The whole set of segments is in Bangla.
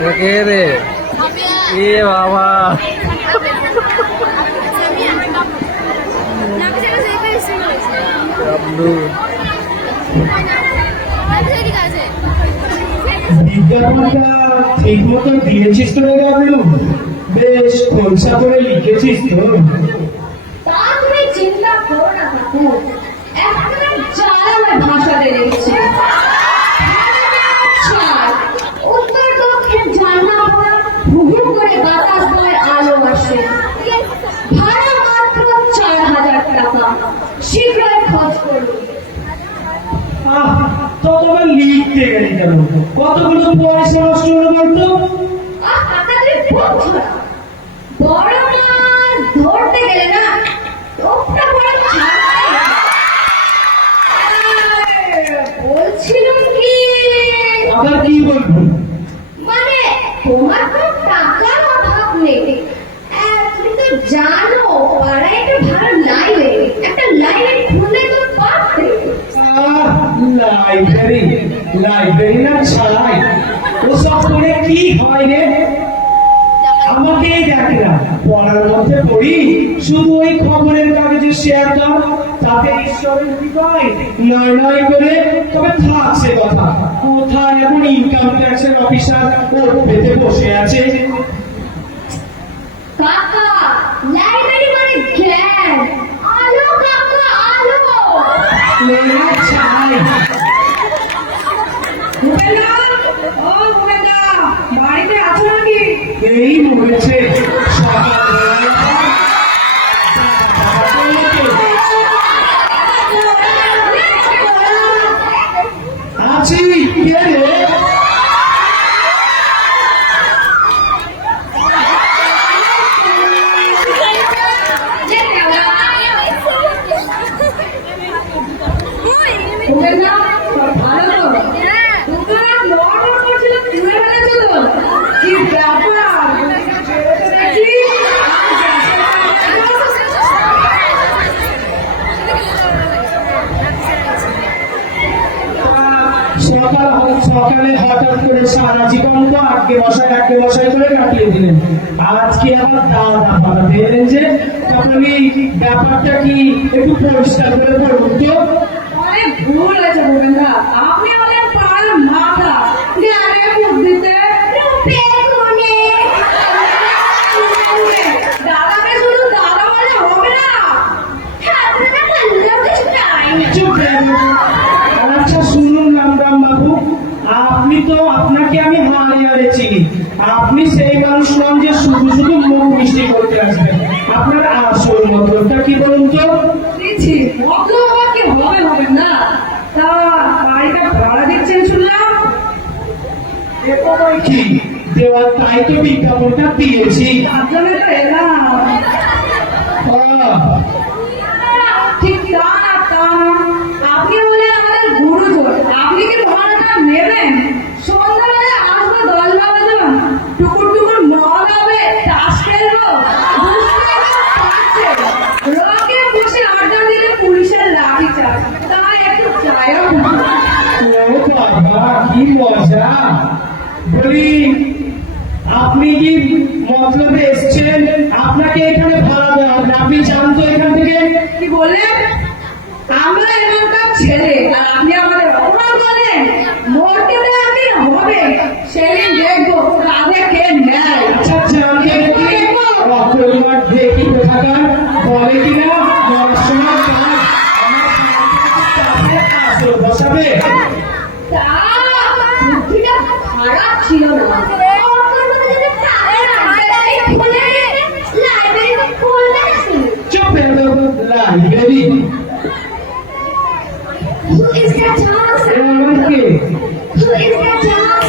কে রে? এ বাবা, বিজ্ঞাপনটা ঠিক মতো দিয়েছিস তো রে গাবলু? বেশ খোলসা করে লিখেছিস তো? তা তুমি চিন্তা করো না কাকু, একটা চালামের ভাষা দিয়ে রেখেছি। উত্তর দক্ষিণ জানলা পড়া হুহু করে বাতাস বয়ে আলো আসে। ভাড়া মাত্র 4,000 টাকা, শীঘ্রই খরচ করুন। তো তোমার লিখতে গেলি কেন? কতগুলো পয়সা নষ্ট হলো বলতো? আপনাদের বন্ধুরা বড় মাছ ধরতে গেলে না টোপটা পড়ে বলছিলাম কি, আবার কি বলবো? মানে তোমার কোনো টাকার অভাব নেই। তুমি তো জানো পাড়ায় একটা ভালো লাইব্রেরি, একটা লাইব্রেরি খুললে তো পারতে। লাইব্রেরি লাইব্রেরি না ছাড়াই ওসব করে কি হয় রে? আমাকেই দেখ না, পড়ার মধ্যে পড়ি শুধু ওই খবরের কাগজে শেয়ার দাও, তাতে ঈশ্বরের বিদায় নয় নয় করে। তবে থাক সে কথা, কোথায় এখন ইনকাম ট্যাক্সের অফিসার ওর পেতে বসে আছে। কাকা, লাইব্রেরি মানে জ্ঞান, আলো কাকা আলো। লেনা ছাই। বাড়িতে আছো নাকি? এই মরেছে সকালবেলা। আছি কে রে? সকালে হঠাৎ করে সারা জীবন তো আগে বসাই করে কাটিয়ে দিলেন, আজকে আবার দাদা পাঠাতে এলেন যে? আপনি ব্যাপারটা কি একটু পরিষ্কার করে বলুন তো? অনেক ভুল আছে গোবিন্দা, আপনি আমাদের পাড়ার মাথা, জ্ঞানের বুদ্ধিতে দাদাকে শুধু দাদা বলে হবে না। আচ্ছা শুনুন রামরাম বাবু, আপনি তো, আপনাকে আমি হারিয়ে চিনি। আপনি সেই মানুষ নন যে শুধু শুধু মুখ মিষ্টি করতে আসবেন। আপনার আসল মতলবটা কি বলুন তো? মতলব আবার কি হবে না? তা বাড়িটা ভাড়া দিচ্ছেন শুনলাম। কি দেওয়ার, তাই তো বিজ্ঞাপনটা দিয়েছি। তার জন্য তো এলাম। ঠিক তা না, তা আপনি বলে আমাদের গুরুজন, আপনি কি ভাড়াটা নেবেন? সন্ধ্যাবেলা আসবো 10 বাজন, টুকুর টুকুর মদ হবে, তাস খেলবো, রকে বসে আড্ডা দিলে পুলিশের লাঠি চার্জ, তাই একটু চায়ও। ও বাবা কি মজা! বলি আপনি কি মতলবে এসছেন? আপনাকে এখানে ভাড়া দেওয়া হবে, আপনি জানতো এখান থেকে? কি বললেন? আমরা এলাকার ছেলে আর আপনি আমাদের অপমান করেন? মরতে আপনি হবে, সেদিন দেখবো কাঁধে কে নেয়। আচ্ছা জানতে দেখি অপরিবার দেখি কোথাকার বলে কিনা মরার সময় তোমার আমার বসাবে। তা বুদ্ধিটা খারাপ ছিল না। চুপ library Who is that Thomas? K? Who is that Thomas?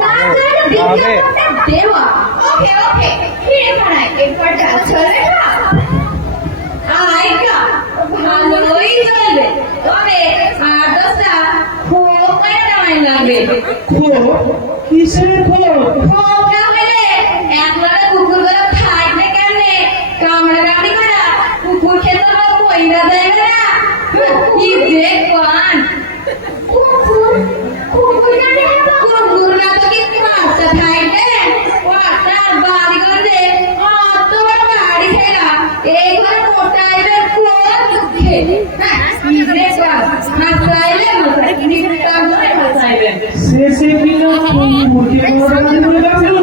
তার জন্য বিজ্ঞাপনটা দেওয়া। ওকে ওকে, ফিরে পাড়ায় এরপর যা চলে না আয়কা ভালোই চলবে, তবে আর দশটা খুব করে দামাই লাগবে। খোপ? কিসের খোপ? খুব না হলে একবারে কুকুরগুলো থাকবে কেমনে? কামড়াকামড়ি করে কুকুর খেতে তো পয়লা দেবে না। কি দেখবান কুকুর কুকুর না তো কি বাচ্চা থাকবে? ওটা বাড়ি করে অত বড় বাড়ি খেলা এইগুলো কোটাইবে কোন দুঃখে। কি দেখবান হাসাইলে মশাই নিকটা করে হাসাইবে। শেষে কিনা মুরগি বড় বলে রাখলো।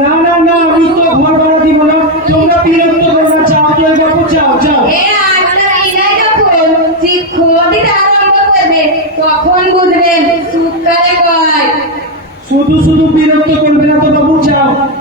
না না না, আমি তো ঘর ভাড়া দিব না, তোমরা বিরক্ত করো না, যাও কেউ বাবু যাও যাও। তখন বুঝবেন সুখ করে কয়। শুধু শুধু বিরক্ত করবে না তো বাবু, যাও।